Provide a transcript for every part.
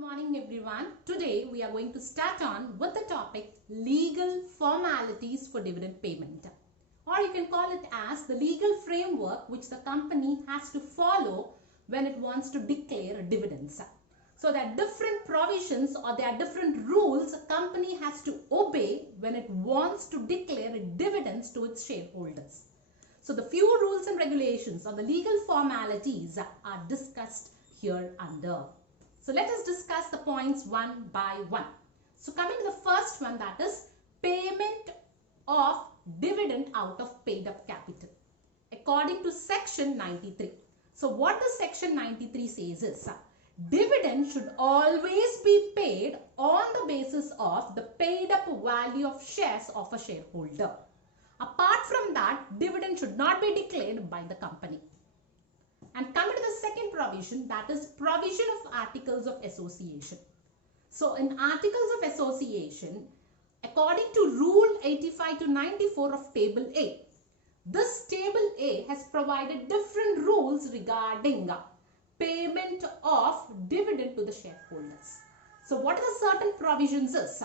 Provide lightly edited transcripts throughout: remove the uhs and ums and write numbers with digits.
morning everyone. Today we are going to start on with the topic legal formalities for dividend payment, or you can call it as the legal framework which the company has to follow when it wants to declare dividends. So there are different provisions or there are different rules a company has to obey when it wants to declare dividends to its shareholders. So the few rules and regulations or the legal formalities are discussed here under. So let us discuss the points one by one. So coming to the first one, that is payment of dividend out of paid up capital according to section 93. So what the section 93 says is dividend should always be paid on the basis of the paid up value of shares of a shareholder. Apart from that, dividend should not be declared by the company. And coming to the second provision, that is provision of articles of association. So in articles of association, according to rule 85 to 94 of table A, this table A has provided different rules regarding payment of dividend to the shareholders. So what are the certain provisions is?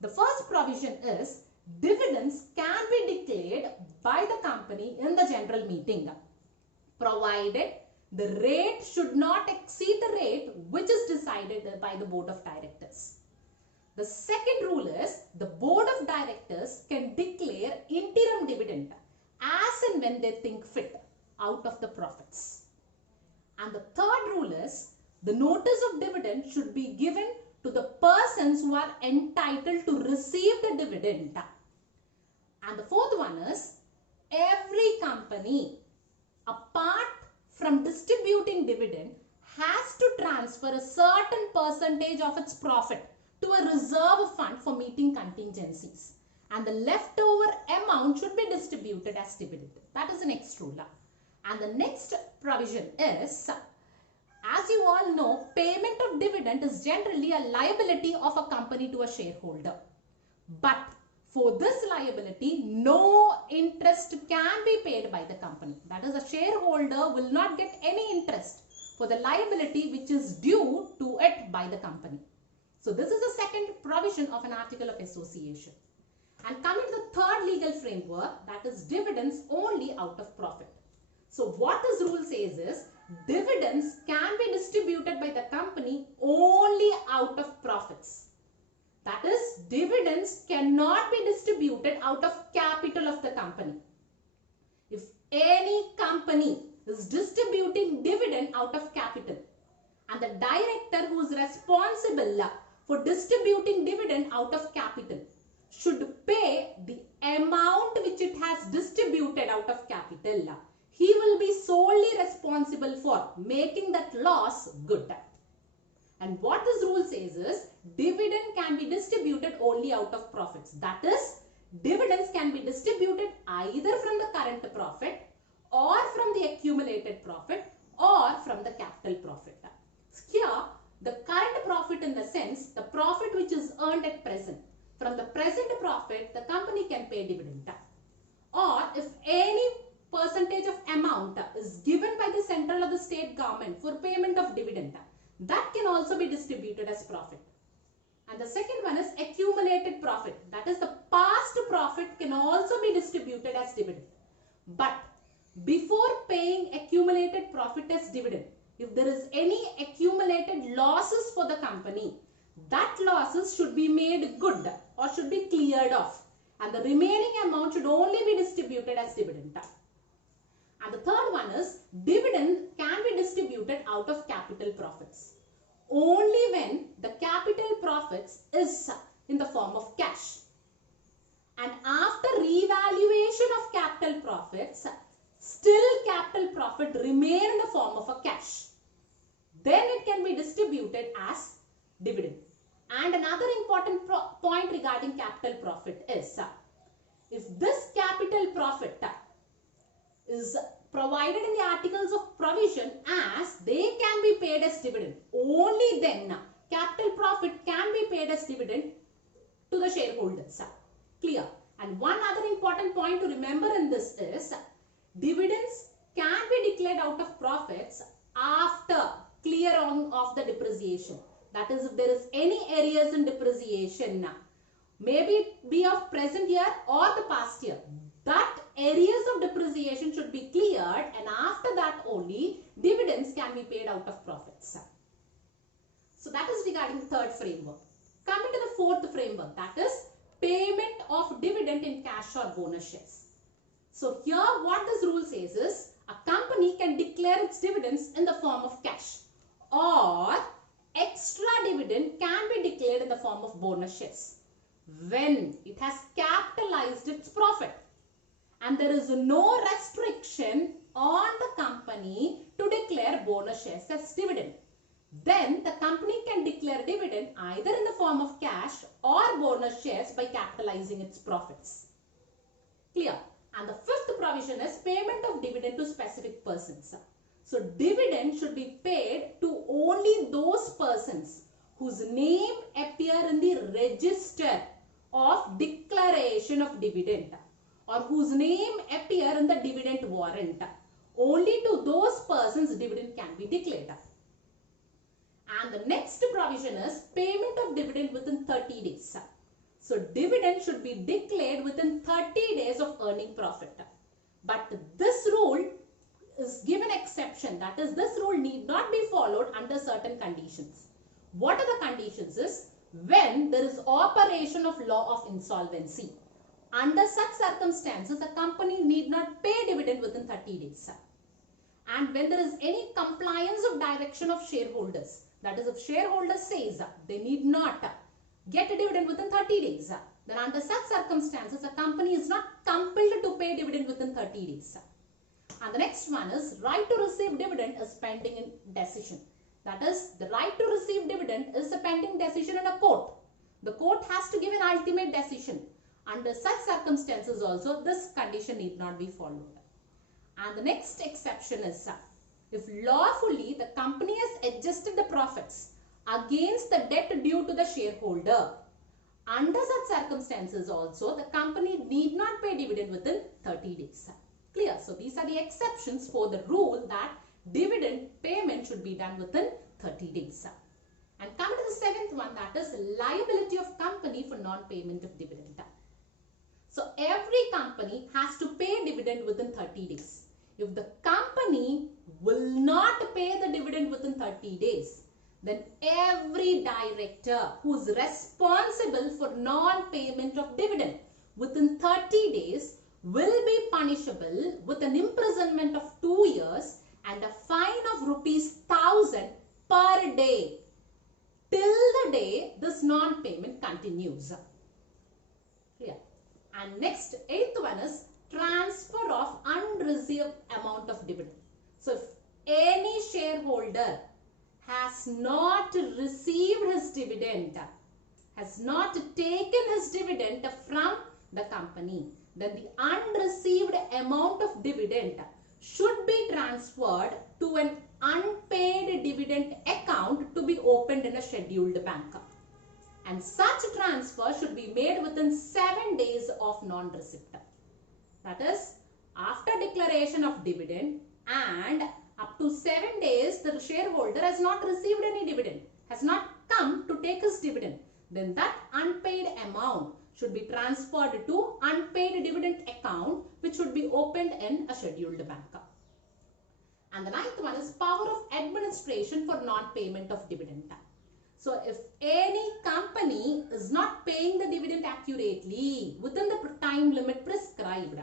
The first provision is dividends can be declared by the company in the general meeting, provided the rate should not exceed the rate which is decided by the board of directors. The second rule is the board of directors can declare interim dividend as and when they think fit out of the profits. And the third rule is the notice of dividend should be given to the persons who are entitled to receive the dividend. And the fourth one is every company, apart from distributing dividend, has to transfer a certain percentage of its profit to a reserve fund for meeting contingencies. And the leftover amount should be distributed as dividend. That is the next rule. And the next provision is, as you all know, payment of dividend is generally a liability of a company to a shareholder. But for this liability, no interest can be paid by the company. That is, a shareholder will not get any interest for the liability which is due to it by the company. So this is the second provision of an article of association. And coming to the third legal framework, that is dividends only out of profit. So what this rule says is dividends can be distributed by the company only out of profits. That is, dividends cannot be distributed out of capital of the company. If any company is distributing dividend out of capital and the director who is responsible for distributing dividend out of capital should pay the amount which it has distributed out of capital, he will be solely responsible for making that loss good. And what this rule says is dividend can be distributed only out of profits. That is, dividends can be distributed either from the current profit or from the accumulated profit or from the capital profit. Here, the current profit in the sense, the profit which is earned at present. From the present profit, the company can pay dividend. Or if any percentage of amount is given by the central or the state government for payment of dividend, that can also be distributed as profit. And the second one is accumulated profit. That is, the past profit can also be distributed as dividend. But before paying accumulated profit as dividend, if there is any accumulated losses for the company, that losses should be made good or should be cleared off. And the remaining amount should only be distributed as dividend. And the third one is dividend can be distributed out of capital profits only when the capital profits is in the form of cash. And after revaluation of capital profits, still capital profit remain in the form of a cash. Then it can be distributed as dividend. And another important point regarding capital profit is if this capital profit is provided in the articles of provision as they can be paid as dividend, only then capital profit can be paid as dividend to the shareholders. Clear? And one other important point to remember in this is dividends can be declared out of profits after clearing of the depreciation. That is, if there is any arrears in depreciation, maybe be of present year or the past year, that areas of depreciation should be cleared, and after that only dividends can be paid out of profits. So that is regarding the third framework. Coming to the fourth framework, that is payment of dividend in cash or bonus shares. So here what this rule says is a company can declare its dividends in the form of cash, or extra dividend can be declared in the form of bonus shares when it has capitalized its profit and there is no restriction on the company to declare bonus shares as dividend. Then the company can declare dividend either in the form of cash or bonus shares by capitalizing its profits. Clear? And the fifth provision is payment of dividend to specific persons. So dividend should be paid to only those persons whose name appear in the register of declaration of dividend or whose name appear in the dividend warrant. Only to those persons dividend can be declared. And the next provision is payment of dividend within 30 days. So dividend should be declared within 30 days of earning profit. But this rule is given exception. That is, this rule need not be followed under certain conditions. What are the conditions is when there is operation of law of insolvency. Under such circumstances, a company need not pay dividend within 30 days. And when there is any compliance of direction of shareholders, that is, if shareholder says they need not get a dividend within 30 days, then under such circumstances, a company is not compelled to pay dividend within 30 days. And the next one is right to receive dividend is pending in decision. That is, the right to receive dividend is a pending decision in a court. The court has to give an ultimate decision. Under such circumstances also, this condition need not be followed. And the next exception is if lawfully the company has adjusted the profits against the debt due to the shareholder. Under such circumstances also, the company need not pay dividend within 30 days. Clear? So these are the exceptions for the rule that dividend payment should be done within 30 days. And coming to the seventh one, that is liability of company for non-payment of dividend. So every company has to pay dividend within 30 days. If the company will not pay the dividend within 30 days, then every director who is responsible for non-payment of dividend within 30 days will be punishable with an imprisonment of 2 years and a fine of ₹1,000 per day till the day this non-payment continues. Clear? And next, eighth one is transfer of unreserved amount of dividend. So if any shareholder has not received his dividend, has not taken his dividend from the company, then the unreceived amount of dividend should be transferred to an unpaid dividend account to be opened in a scheduled bank. And such transfer should be made within 7 days of non-receipt. That is, after declaration of dividend and up to 7 days the shareholder has not received any dividend, has not come to take his dividend, then that unpaid amount should be transferred to unpaid dividend account which should be opened in a scheduled bank. And the ninth one is power of administration for non-payment of dividend. So if any company is not paying the dividend accurately within the time limit prescribed,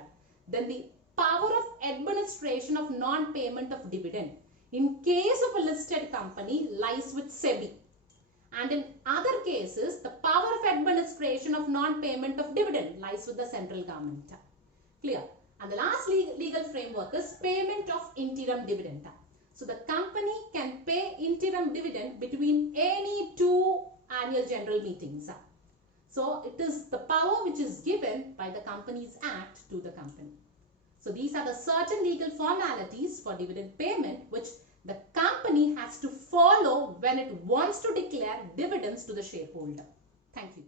then the power of administration of non-payment of dividend in case of a listed company lies with SEBI. And in other cases, the power of administration of non-payment of dividend lies with the central government. Clear? And the last legal framework is payment of interim dividend. So the company can pay interim dividend between any 2 annual general meetings. So it is the power which is given by the Companies Act to the company. So these are the certain legal formalities for dividend payment which the company has to follow when it wants to declare dividends to the shareholder. Thank you.